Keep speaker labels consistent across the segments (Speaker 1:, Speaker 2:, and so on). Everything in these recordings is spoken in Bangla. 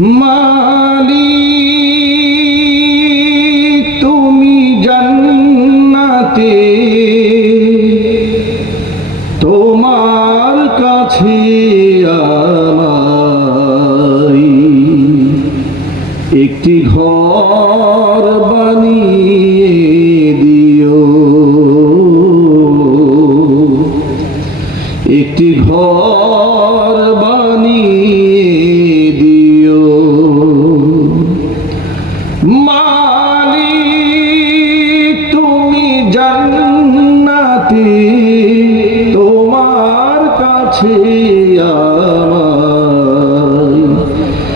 Speaker 1: মালি তুমি জান্নাতে। তোমার কাছে আমায় একটি ঘর বানিয়ে দিও। একটি ঘর বানিয়ে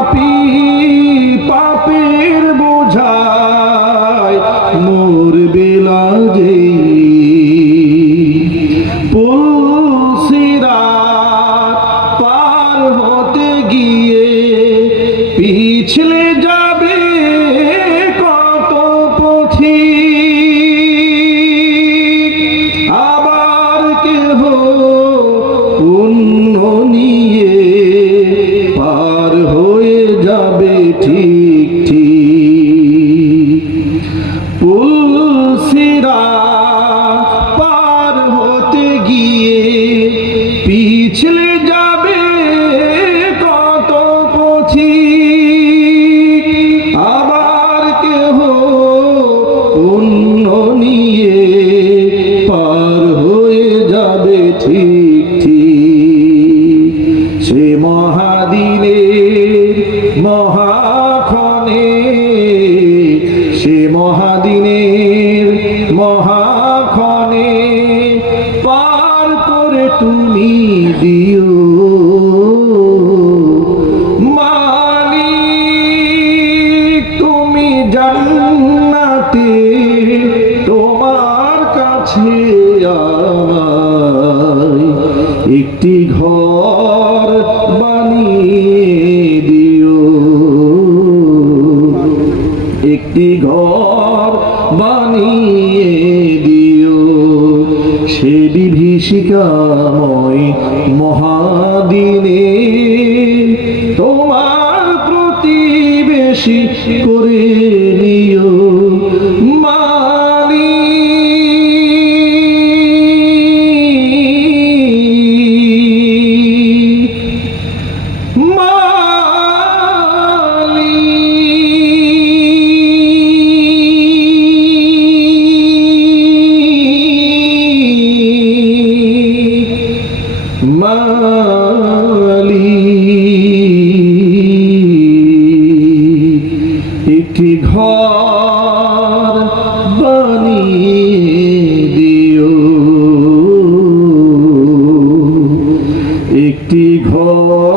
Speaker 1: পাপি, পাপের বোঝায় মোর বেলা যে পার গিয়ে পিছলে যাবে কত পথি। আবার কেহ পুণ্য পিছলে যাবে কত পথি আবার কেহ অন্য নিয়ে পার হয়ে যাবে ঠিক ঠিক সে মহাদিনে মহাক্ষণে, সে মহাদিনের তুমি দিও। মালিক তুমি জান্নাতে তোমার কাছে একটি ঘর বানিয়ে দিও। একটি ঘর বানিয়ে বিভীষিকাময় মহাদিনে তোমার প্রতিবেশী করে নিও। মালিক একটি ঘর বানিয়ে দিও। একটি ঘর